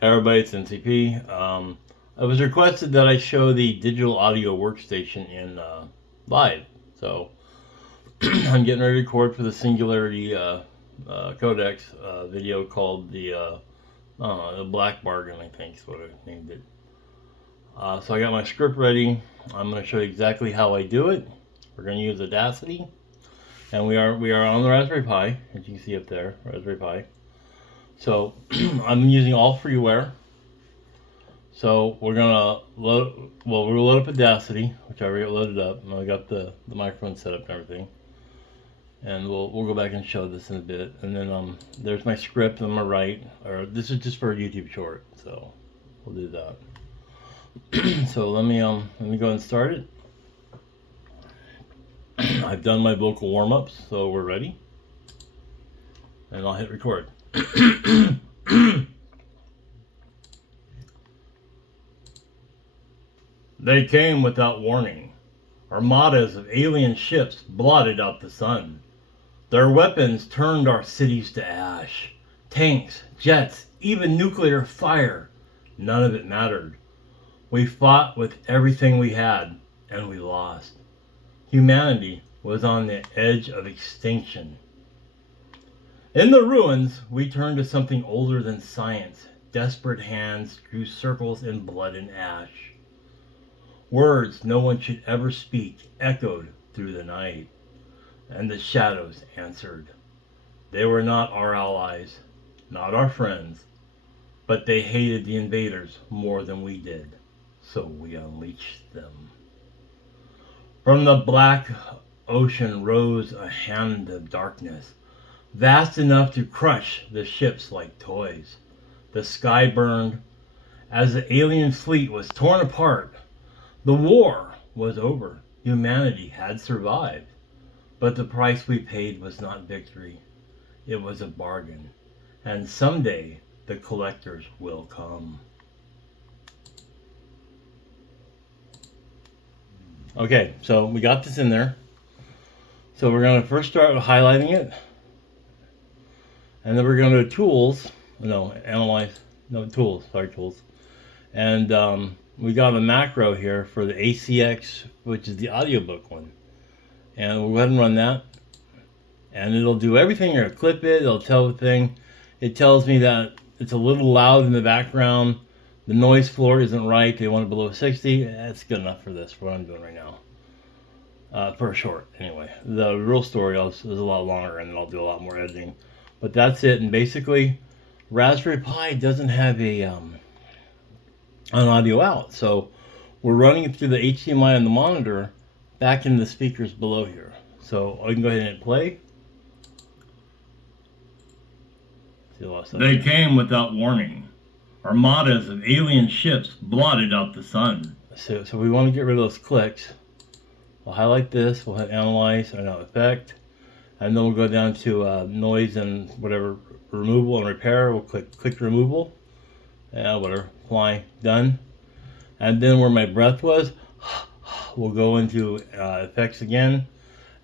Everybody, it's NCP. It was requested that I show the digital audio workstation in live. So I'm getting ready to record for the Singularity Codex video called the Black Bargain, I think is what I named it. So I got my script ready. I'm going to show you exactly how I do it. We're going to use Audacity, and we are on the Raspberry Pi, as you can see up there, Raspberry Pi. So I'm using all freeware. So we're gonna load. Well, we'll load up Audacity, which I already loaded up, and I got the microphone set up and everything. And we'll go back and show this in a bit. And then there's my script on my right. Or this is just for a YouTube short, so we'll do that. So let me go ahead and start it. I've done my vocal warm-ups, so we're ready. And I'll hit record. They came without warning. Armadas of alien ships blotted out the sun. Their weapons turned our cities to ash. Tanks, jets, even nuclear fire. None of it mattered. We fought with everything we had, and we lost. Humanity was on the edge of extinction. In the ruins, we turned to something older than science. Desperate hands drew circles in blood and ash. Words no one should ever speak echoed through the night, and the shadows answered. They were not our allies, not our friends, but they hated the invaders more than we did, so we unleashed them. From the black ocean rose a hand of darkness, vast enough to crush the ships like toys. The sky burned as the alien fleet was torn apart. The war was over. Humanity had survived. But the price we paid was not victory. It was a bargain. And someday the collectors will come. Okay, so we got this in there. So we're going to first start with highlighting it. And then we're going to do tools. No, analyze. No, tools. Sorry, tools. And we got a macro here for the ACX, which is the audiobook one. And we'll go ahead and run that. And it'll do everything. You're going to clip it. It'll tell the thing. It tells me that it's a little loud in the background. The noise floor isn't right. They want it below 60. That's good enough for this, for what I'm doing right now. For a short, anyway. The real story is a lot longer, and I'll do a lot more editing. But that's it. And basically, Raspberry Pi doesn't have an audio out. So we're running it through the HDMI on the monitor back in the speakers below here. So I can go ahead and hit play. They came without warning. Armadas of alien ships blotted out the sun. So we want to get rid of those clicks. We'll highlight this. We'll hit analyze or no effect. And then we'll go down to noise and whatever, removal and repair. We'll click removal. Whatever, apply, done. And then where my breath was, we'll go into effects again,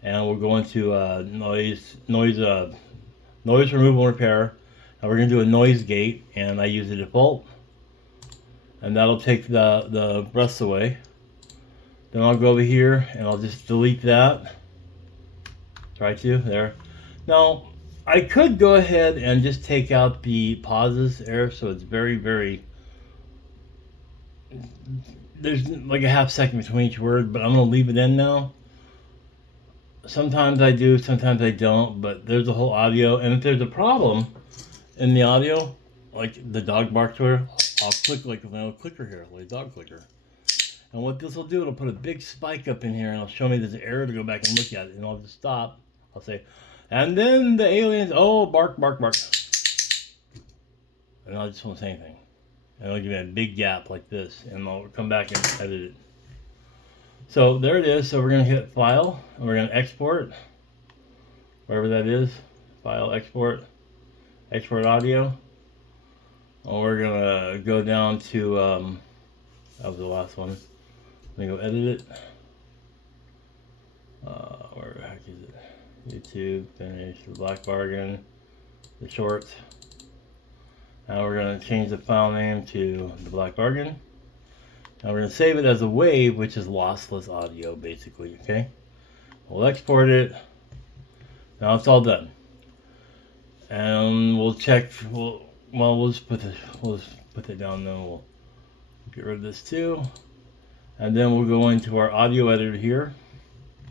and we'll go into noise removal and repair. And we're gonna do a noise gate, and I use the default, and that'll take the breaths away. Then I'll go over here and I'll just delete that. Try to there. Now I could go ahead and just take out the pauses there, so it's very, very. There's like a half second between each word, but I'm gonna leave it in now. Sometimes I do, sometimes I don't, but there's a whole audio, and if there's a problem in the audio, like the dog bark to her, I'll click like a little clicker here, like a dog clicker. And what this will do, it'll put a big spike up in here, and it'll show me there's an error to go back and look at it, and I'll just stop. I'll say, and then the aliens, oh, bark, bark, bark. And I just won't say anything. And it'll give me a big gap like this, and I'll come back and edit it. So there it is. So we're going to hit File, and we're going to export, wherever that is. File, export, export audio. And we're going to go down to, that was the last one. Let me go edit it. Where the heck is it? YouTube, finish, the Black Bargain, the shorts. Now we're going to change the file name to the Black Bargain. Now we're going to save it as a wave, which is lossless audio, basically. Okay. We'll export it. Now it's all done, and we'll check. We'll just put it down. Then we'll get rid of this too, and then we'll go into our audio editor here,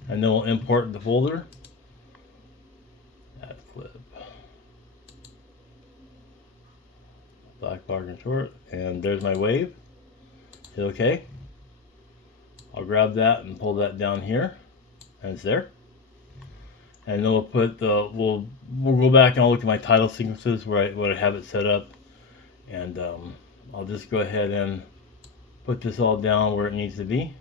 and then we'll import the folder. Add clip. Black Bargain short, and there's my wave. Hit OK. I'll grab that and pull that down here, and it's there. And then we'll put the we'll go back and I'll look at my title sequences where I have it set up, and I'll just go ahead and put this all down where it needs to be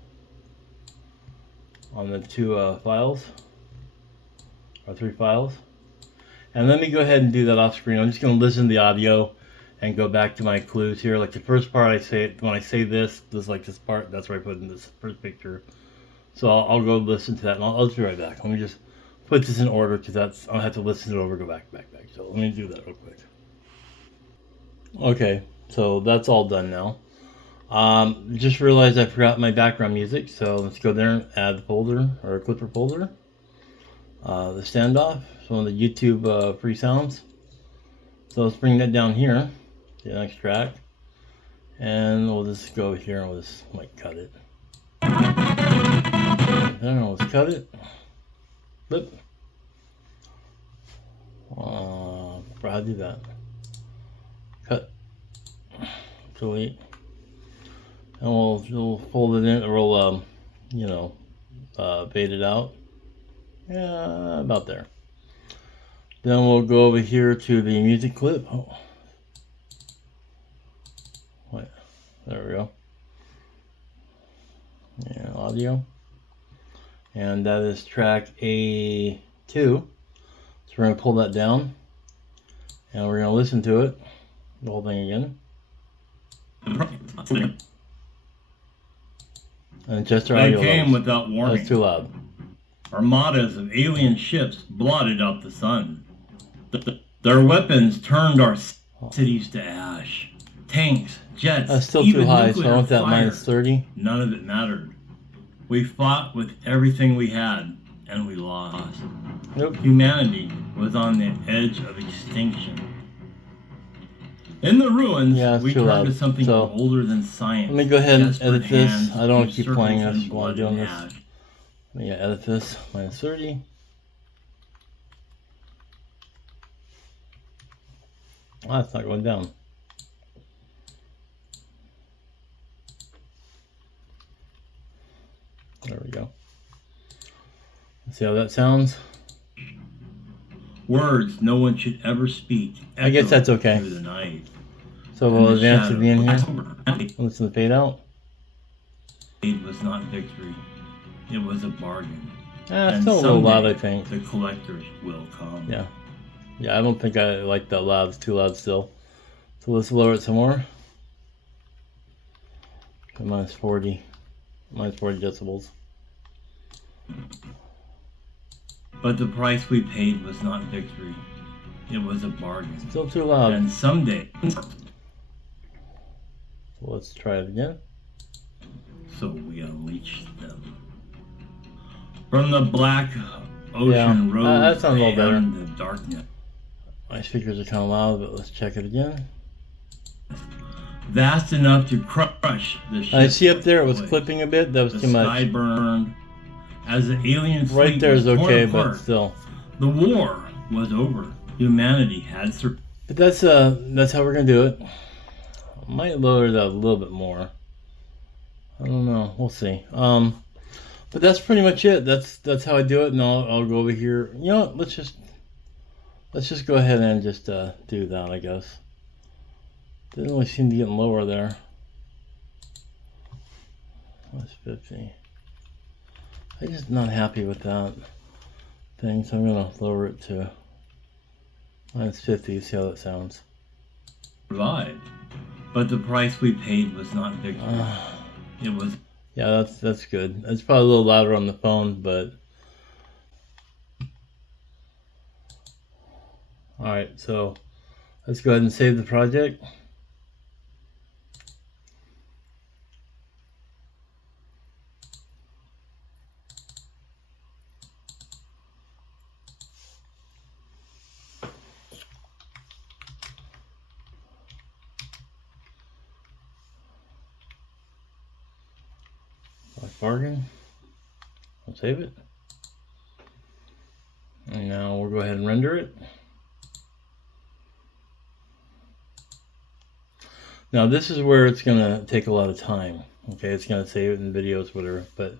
on the two files or three files. And let me go ahead and do that off screen. I'm just going to listen to the audio and go back to my clues here. Like the first part, I say when I say this like this part, that's where I put in this first picture. So I'll go listen to that, and I'll just be right back. Let me just put this in order because I'll have to listen to it over, go back. So let me do that real quick. Okay, so that's all done now. Just realized I forgot my background music, so let's go there and add the folder or Clipper folder. The standoff, it's one of the YouTube free sounds. So let's bring that down here, the next track, and we'll just go here and we'll just cut it. Then let's cut it. Flip. How do that? Cut. Delete. And we'll fold it in, or we'll fade it out. Yeah, about there. Then we'll go over here to the music clip. Oh. Wait, there we go. And audio. And that is track A2. So we're going to pull that down. And we're going to listen to it. The whole thing again. And just our audio. They came without warning. That's too loud. Armadas of alien ships blotted out the sun. Their weapons turned our cities to ash. Tanks, jets, That's still even too high, so nuclear I want that fire. minus 30. None of it mattered. We fought with everything we had, and we lost. Nope. Humanity was on the edge of extinction. In the ruins, we turned to something older than science. Let me go ahead and edit this. Hands, I don't want to keep playing circles this and while I'm blood doing and this. ash. Let me edit this. Minus 30. Oh, it's not going down. There we go. See how that sounds? Words no one should ever speak. I guess that's okay. Through the night. So we'll advance to the end here. Listen to the fade out. It was not victory. It was a bargain. It's still a little loud, I think. The collectors will come. Yeah. Yeah, I don't think I like that loud. It's too loud still. So let's lower it some more. Minus 40. Minus 40 decibels. But the price we paid was not victory. It was a bargain. Still too loud. And someday. So let's try it again. So we unleashed them. From the black ocean road. That sounds a little better. The darkness. My speakers are kind of loud, but let's check it again. Vast enough to crush the ship. I see up there it was clipping a bit. That was too much. The sky burned as the alien fleet right there is okay, apart. but still. The war was over. Humanity had survived. But that's how we're gonna do it. I might lower that a little bit more. I don't know. We'll see. But that's pretty much it. That's how I do it, and I'll go over here. You know what? Let's just go ahead and just do that, I guess. Didn't really seem to get lower there. That's 50. I'm just not happy with that thing, so I'm gonna lower it to minus 50. See how that sounds. But the price we paid was not victory. It was. Yeah, that's good. It's probably a little louder on the phone, but all right. So Let's go ahead and save the project. Bargain. I'll save it. And now we'll go ahead and render it. Now this is where it's going to take a lot of time. Okay, it's going to save it in videos, whatever. But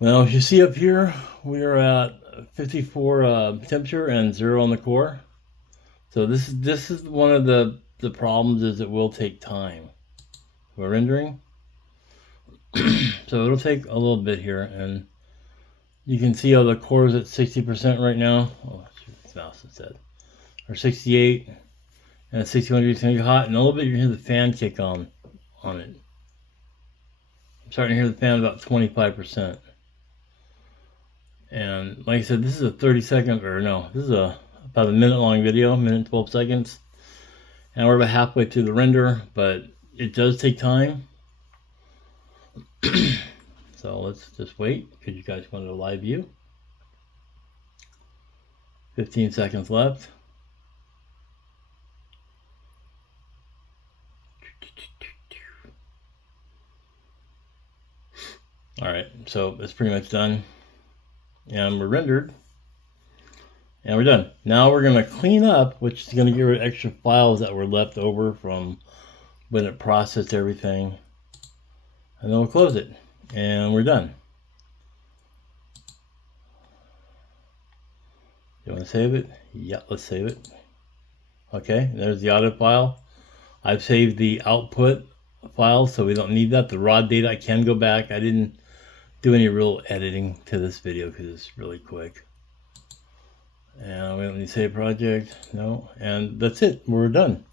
well, if you see up here, we are at 54 temperature and 0 on the core. So this is one of the problems, is it will take time. We're rendering. So it'll take a little bit here, and you can see how the core is at 60% right now. Oh, it's mouse instead. Or 68, and at 61 degrees it's gonna get hot, and a little bit you hear the fan kick on it. I'm starting to hear the fan about 25%. And like I said, this is a 30-second, or no, this is about a minute-long video, minute and 12 seconds, and we're about halfway through the render, but it does take time. So let's just wait, because you guys wanted a live view. 15 seconds left. Alright, so it's pretty much done. And we're rendered. And we're done. Now we're going to clean up, which is going to get rid of extra files that were left over from when it processed everything. And then we'll close it. And we're done. You want to save it? Yeah, let's save it. Okay, there's the audio file. I've saved the output file, so we don't need that. The raw data, I can go back. I didn't do any real editing to this video because it's really quick. And we don't need to save project. No, and that's it. We're done.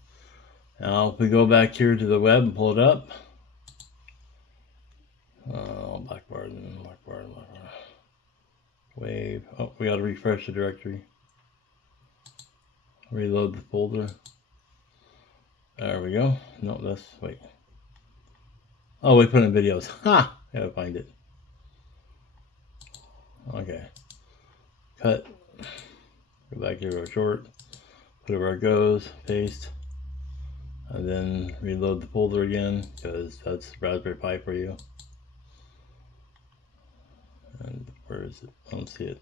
Now if we go back here to the web and pull it up. Blackboard. Wave. Oh, we got to refresh the directory. Reload the folder. There we go. No, that's, wait. Oh, we put in videos. Ha! Gotta find it. Okay. Cut. Go back here to our short. Put it where it goes. Paste. And then reload the folder again, because that's Raspberry Pi for you. And where is it? I don't see it.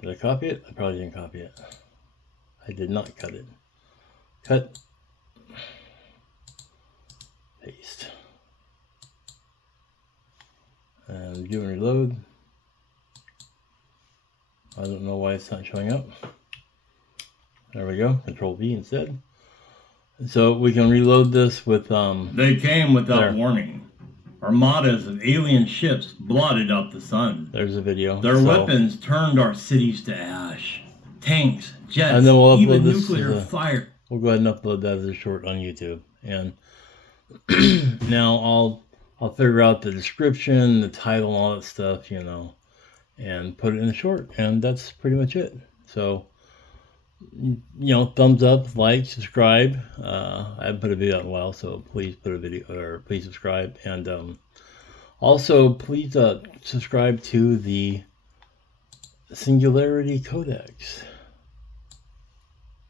Did I copy it? I probably didn't copy it. I did not cut it. Cut. Paste. And view and reload. I don't know why it's not showing up. There we go. Control V instead. So we can reload this with They came without warning. Armadas of alien ships blotted out the sun. There's a video. Their weapons turned our cities to ash. Tanks, jets, and then we'll even nuclear fire. We'll go ahead and upload that as a short on YouTube. And now I'll figure out the description, the title, all that stuff, you know, and put it in the short. And that's pretty much it. So, you know, thumbs up, like, subscribe. I haven't put a video out in a while, so please put a video, or please subscribe. And also please subscribe to the Singularity Codex.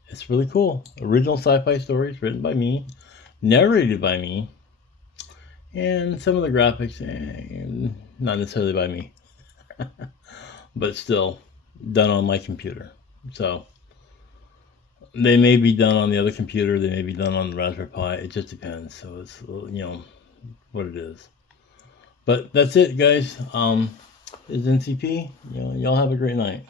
It's really cool. Original sci-fi stories written by me, narrated by me, and some of the graphics, not necessarily by me, but still done on my computer. So they may be done on the other computer, they may be done on the Raspberry Pi, it just depends. So it's, you know, what it is. But that's it, guys. It's NCP. You know, y'all have a great night.